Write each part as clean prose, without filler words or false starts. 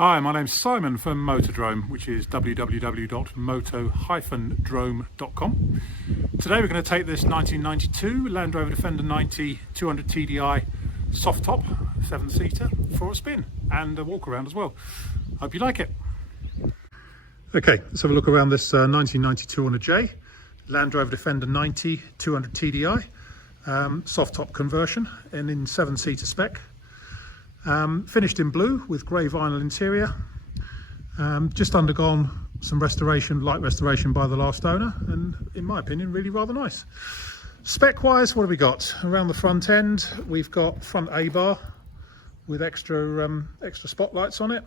Hi, my name's Simon from Motordrome, which is www.moto-drome.com. Today we're going to take this 1992 Land Rover Defender 90 200 TDI soft top 7-seater for a spin and a walk around as well. Hope you like it. Okay, let's have a look around this 1992 on a J Land Rover Defender 90 200 TDI soft top conversion and in 7-seater spec. Finished in blue with grey vinyl interior, just undergone some restoration, light restoration by the last owner, and in my opinion really rather nice. Spec wise, what have we got? Around the front end we've got front A-bar with extra spotlights on it.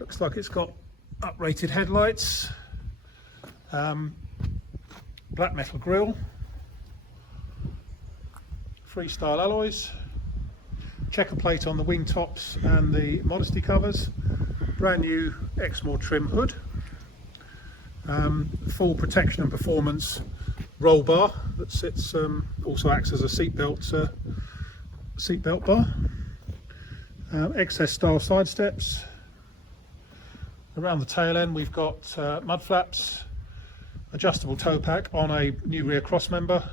Looks like it's got uprated headlights, black metal grille, freestyle alloys, checker plate on the wing tops and the modesty covers, brand new Exmoor trim hood, full protection and performance roll bar that sits, also acts as a seatbelt bar, excess style side steps. Around the tail end we've got mud flaps, adjustable toe pack on a new rear cross member,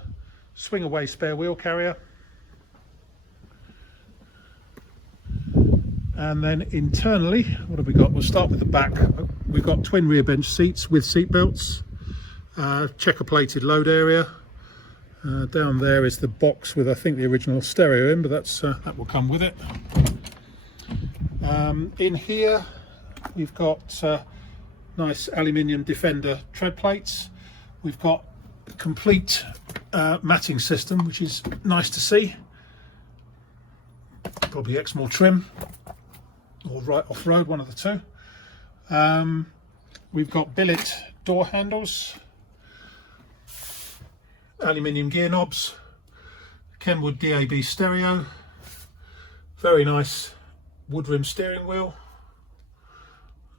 swing away spare wheel carrier. And then internally, what have we got? We'll start with the back. We've got twin rear bench seats with seat belts, checker plated load area. Down there is the box with I think the original stereo in, but that will come with it. In here we've got nice aluminium Defender tread plates. We've got a complete matting system, which is nice to see. Probably Exmoor trim or right off road, one of the two. We've got billet door handles, aluminium gear knobs, Kenwood DAB stereo, very nice wood rim steering wheel.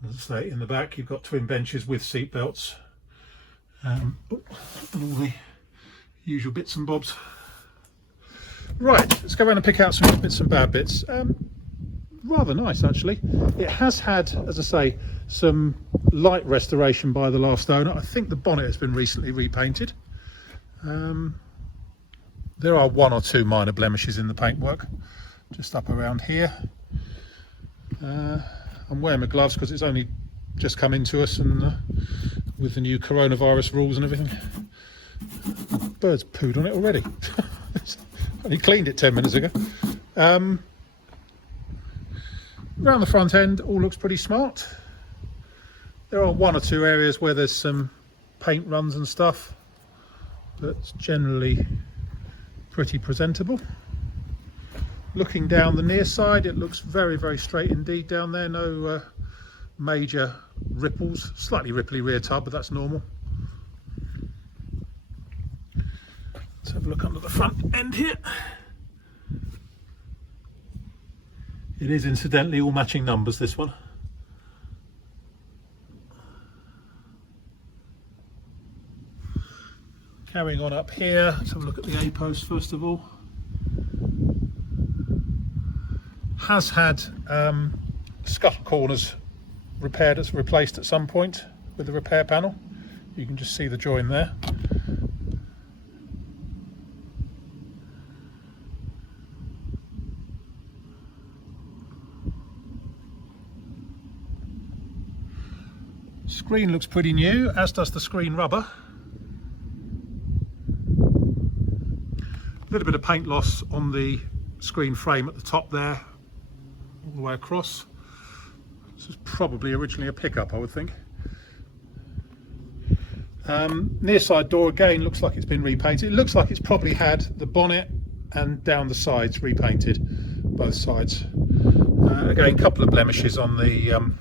As I say, in the back you've got twin benches with seat belts, and all the usual bits and bobs. Right, let's go around and pick out some good bits and bad bits. Rather nice actually. It has had, as I say, some light restoration by the last owner. I think the bonnet has been recently repainted. There are one or two minor blemishes in the paintwork, just up around here. I'm wearing my gloves because it's only just come into us, and with the new coronavirus rules and everything. Birds pooed on it already. Only cleaned it 10 minutes ago. Around the front end all looks pretty smart. There are one or two areas where there's some paint runs and stuff, but it's generally pretty presentable. Looking down the near side, it looks very, very straight indeed down there. No major ripples. Slightly ripply rear tub, but that's normal. Let's have a look under the front end here. It is incidentally all matching numbers, this one. Carrying on up here, let's have a look at the A-post first of all. Has had scuttle corners repaired, replaced at some point with the repair panel. You can just see the join there. Screen looks pretty new, as does the screen rubber. A little bit of paint loss on the screen frame at the top there, all the way across. This is probably originally a pickup, I would think. Near side door again looks like it's been repainted. It looks like it's probably had the bonnet and down the sides repainted, both sides. Again, a couple of blemishes on the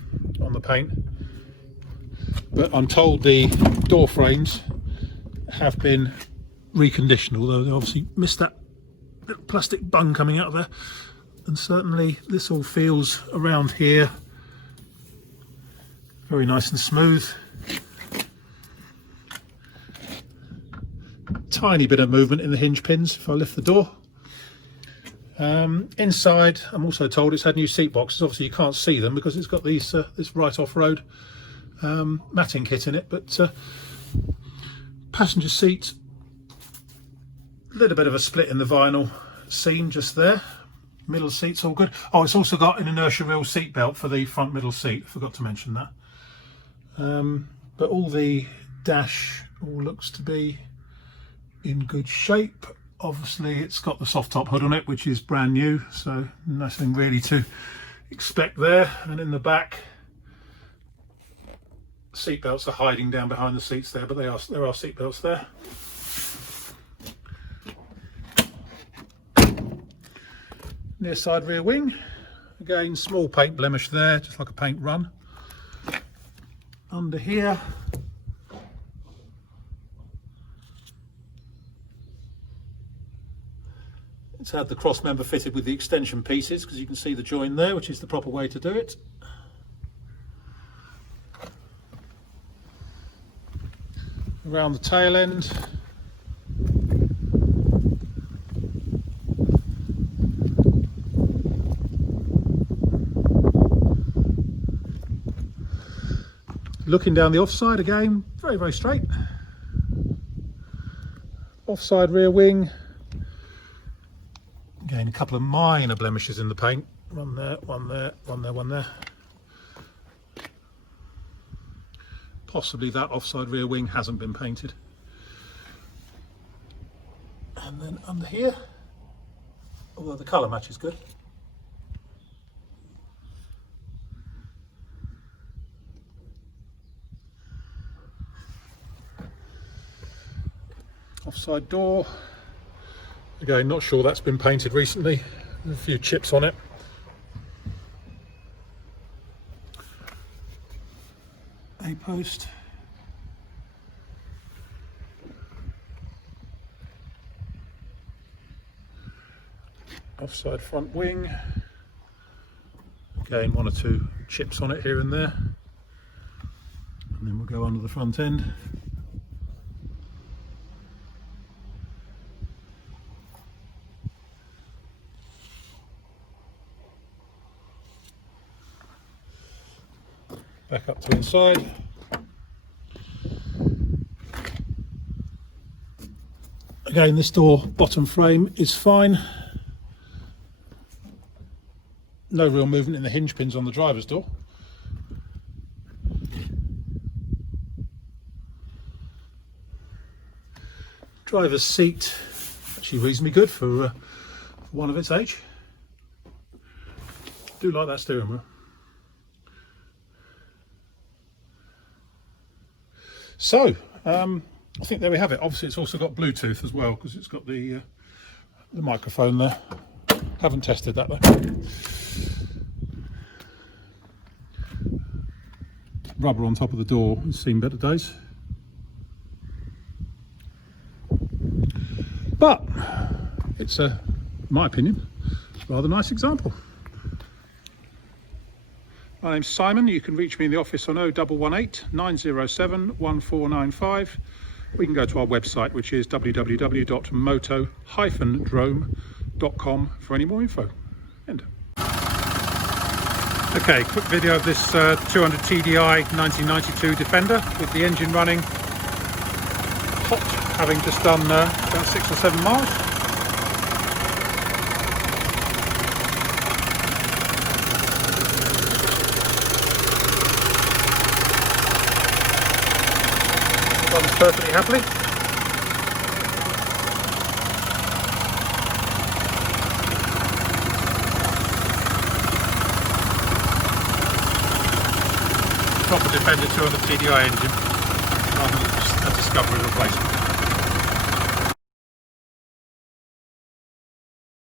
paint. But I'm told the door frames have been reconditioned, although they obviously missed that little plastic bung coming out of there. And certainly this all feels around here very nice and smooth. Tiny bit of movement in the hinge pins if I lift the door. Inside, I'm also told it's had new seat boxes. Obviously you can't see them because it's got these this right off-road matting kit in it, but passenger seat, a little bit of a split in the vinyl seam just there. Middle seat's all good. Oh, it's also got an inertia reel seat belt for the front middle seat. I forgot to mention that. But all the dash all looks to be in good shape. Obviously it's got the soft top hood on it, which is brand new, so nothing really to expect there. And in the back, seat belts are hiding down behind the seats there, but there are seat belts there. Near side rear wing, again small paint blemish there, just like a paint run. Under here, it's had the cross member fitted with the extension pieces, because you can see the join there, which is the proper way to do it. Around the tail end, looking down the offside again, very, very straight. Offside rear wing. Again, a couple of minor blemishes in the paint. One there, one there, one there, one there. Possibly that offside rear wing hasn't been painted. And then under here, although the colour match is good. Offside door, again not sure that's been painted recently, there's a few chips on it. A post. Offside front wing, again one or two chips on it here and there, and then we'll go under the front end. Back up to inside. Again, this door bottom frame is fine. No real movement in the hinge pins on the driver's door. Driver's seat, actually reasonably good for one of its age. Do like that steering wheel. So, I think there we have it. Obviously it's also got Bluetooth as well, because it's got the microphone there. Haven't tested that though. Rubber on top of the door has seen better days. But it's in my opinion, a rather nice example. My name's Simon. You can reach me in the office on 0118 907 1495. We can go to our website, which is www.moto-drome.com for any more info. End. Okay, quick video of this 200 TDI 1992 Defender with the engine running hot, having just done about 6 or 7 miles. Runs perfectly happily. Proper Defender 200 TDI engine, rather than a Discovery replacement.